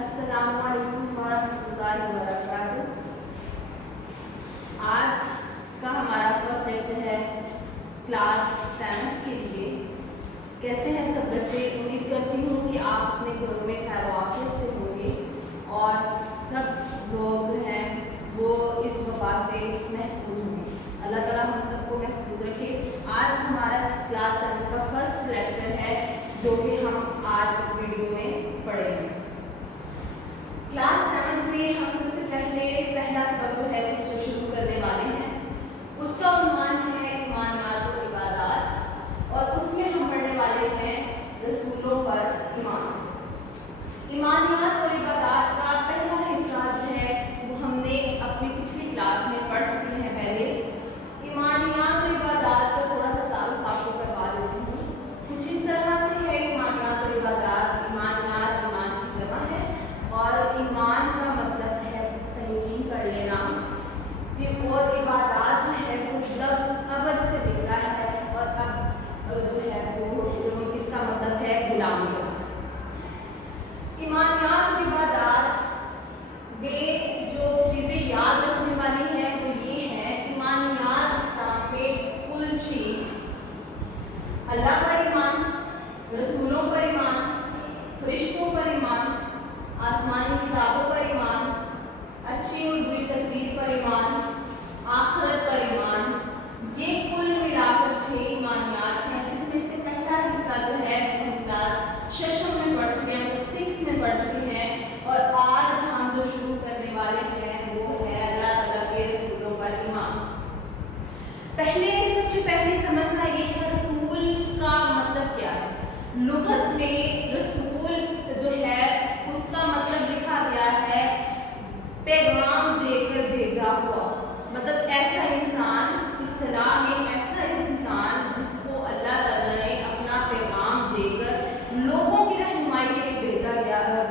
अस्सलामु अलैकुम वरहमतुल्लाहि वबरकातुहू। आज का हमारा फर्स्ट लेक्चर है क्लास 7 के लिए। कैसे हैं सब बच्चे? उम्मीद करती हूँ कि आप अपने घरों में खैर वाफियत से होंगे और सब लोग जो हैं वो इस वबा से महफूज होंगे। अल्लाह ताला हम सबको महफूज रखे। आज हमारा क्लास 7 का फर्स्ट लेक्चर है जो कि हम आज इस वीडियो में पढ़ेंगे। क्लास 7 में हम सबसे पहला सबक जो है उसको शुरू करने वाले हैं। उसका उन्वान है ईमानियात और इबादात और उसमें हम पढ़ने वाले हैं रसूलों पर ईमान। ईमानियात और इबादात का पहला हिस्सा जो है वो हमने अपनी पिछली क्लास में पढ़ चुके हैं पहले। ईमानियात और इबादात का थोड़ा सा तारुफ आपको करवा देती हूँ। कुछ इस तरह से है ईमानियात और इबादात। ईमानियात ईमान की जमा है और ईमान का मतलब है यकीन कर लेना। और इबादत जो है वो लफ्ज़ अबद से निकला है और अब जो है वो इसका मतलब है गुलामी का। ईमानियात और इबादत में जो चीज़ें याद रखने वाली हैं वो ये है। ईमानियात इस्लाम में कुल 6: अल्लाह पर ईमान, रसूलों पर ईमान, फरिश्तों पर ईमान, आसमानी किताबों पर ईमान, अच्छी और बुरी तकदीर पर ईमान, आखिरत पर ईमान। ये कुल मिलाकर 6 ईमानियात हैं, जिसमें से पहला हिस्सा जो है हम क्लास 6 में पढ़ चुके हैं, मतलब 6 में पढ़ चुके हैं। और आज हम जो शुरू करने वाले हैं वो है अल्लाह ताला के रसूलों पर ईमान। सबसे पहले समझना ये है रसूल का मतलब क्या है। लुगत में रसूल जो है उसका मतलब लिखा गया है पैगाम देकर भेजा हुआ। मतलब ऐसा इंसान, इस्तिलाह में ऐसा इंसान जिसको अल्लाह ताला ने अपना पैगाम देकर लोगों की रहनुमाई के लिए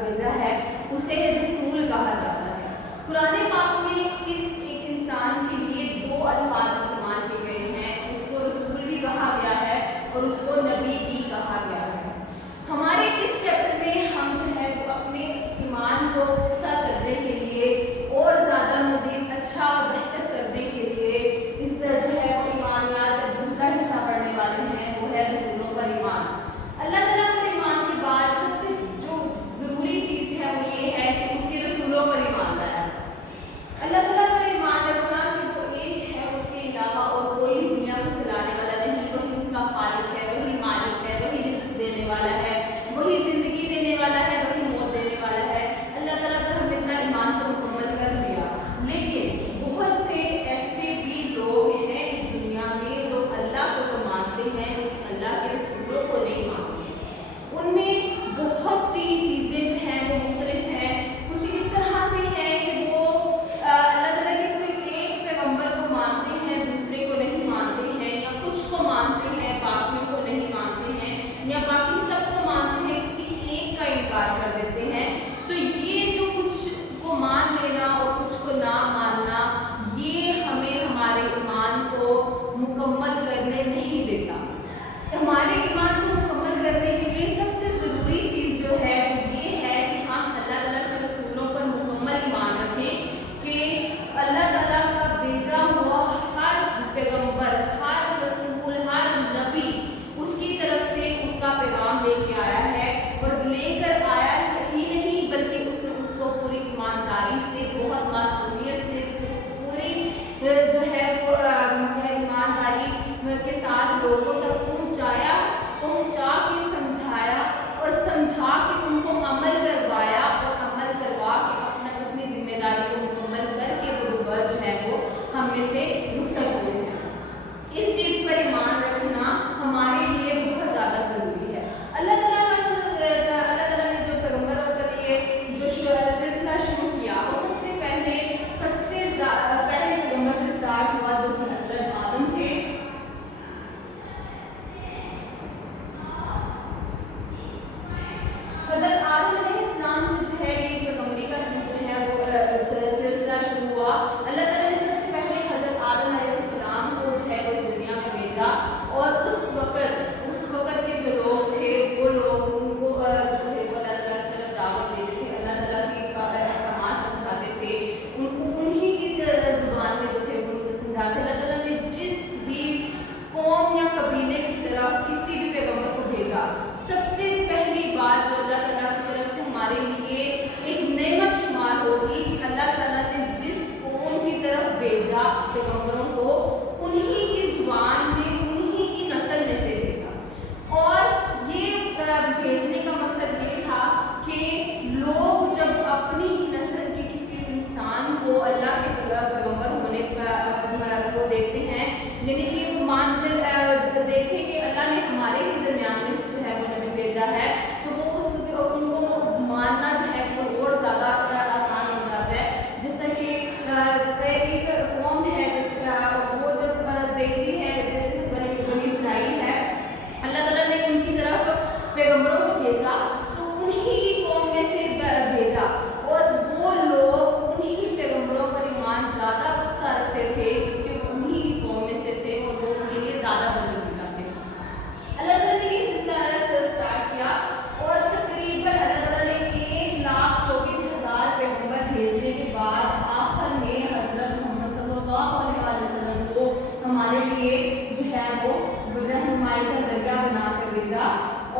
भेजा है, उसे रसूल कहा जाता है। कुरान पाक में इस एक इंसान के लिए 2 अल्फाज इस्तेमाल किए गए हैं। उसको रसूल भी कहा गया है और उसको नबी भी कहा गया है। हमारे इस चैप्टर में हम जो है वो अपने ईमान को पुख्ता करने के लिए और ज़्यादा मज़ीद अच्छा और बेहतर करने के लिए इस जो है वो ईमानियात का दूसरा हिस्सा पढ़ने वाले हैं, वो है रसूलों पर ईमान। अल्लाह ताला पर ईमान के बाद सबसे जो ज़रूरी चीज़ है वो ये है कि उसके रसूलों पर ईमान लाया जाए। अल्लाह ताला पर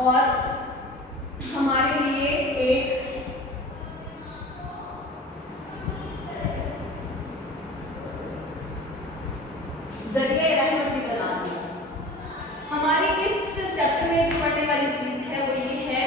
और हमारे लिए एक जरिए रहमत भी बना दिया। हमारी इस चैप्टर में जो पढ़ने वाली चीज है वो ये है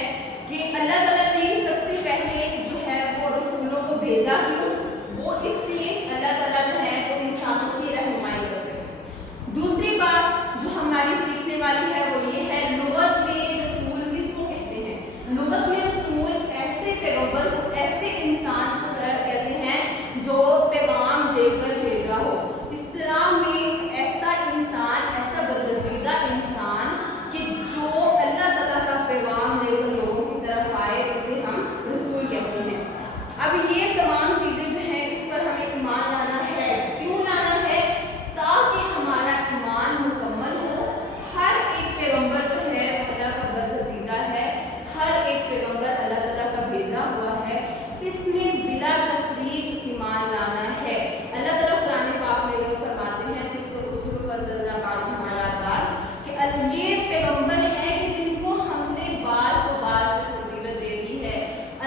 कि अल्लाह ताला ने सबसे पहले जो है वो रसूलों को भेजा क्यों? वो इसलिए अल्लाह ताला जो है वो इंसानों की रहनुमाई कर सके। दूसरी बात जो हमारी सीखने वाली है वो ये है, लुगत में रसूल किसको कहते हैं? लुगत में रसूल ऐसे पैगंबर को, ऐसे इंसान को कहते हैं जो पैगाम देकर भेजा हो। इस्लाम में ऐसा इंसान, ऐसा बदगजीदा इंसान कि जो अल्लाह ताला का पैगाम लेकर लोगों की तरफ आए, उसे हम रसूल कहते हैं। अब ये तमाम चीज़ें जो हैं इस पर हमें ईमान लाना है। क्यों लाना है? ताकि हमारा ईमान मुकम्मल हो। हर एक पैगंबर जो है अल्लाह का बदगजीदा है, हर एक पैगंबर अल्लाह ताला का भेजा हुआ है, इसमें बिला तफरीक ईमान लाना है। अल्लाह ताला कुरान पाक में ये फरमाते हैं कि ये पैगंबर हैं कि जिनको हमने बाज़ को बाज़ में फजीलत दे दी है।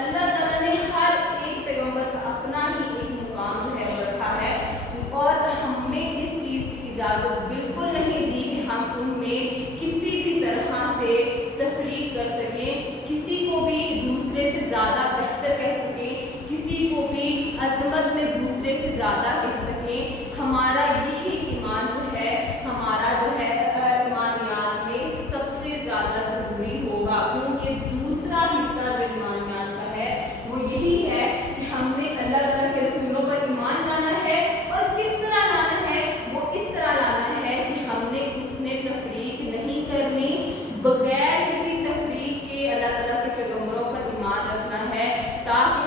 अल्लाह ताला ने हर एक पैगंबर का अपना ही एक मुकाम जो है वो रखा है और हमें इस चीज़ की इजाज़त बिल्कुल नहीं दी कि हम उनमें किसी भी तरह से तफरीक कर सकें, किसी को भी दूसरे से ज़्यादा बेहतर कह सकें, किसी को भी अजमत में दूसरे से ज़्यादा कह सकें। हमारा यही ईमान जो है, हमारा जो है ईमानियात में सबसे ज़्यादा ज़रूरी होगा, क्योंकि दूसरा हिस्सा जो ईमानियात का है वो यही है कि हमने अल्लाह ताला के रसूलों पर ईमान लाना है। और किस तरह लाना है? वो इस तरह लाना है कि हमने उसमें तफरीक नहीं करनी, बगैर किसी तफरीक के अल्लाह ताला के पैगंबरों पर ईमान रखना है, ताकि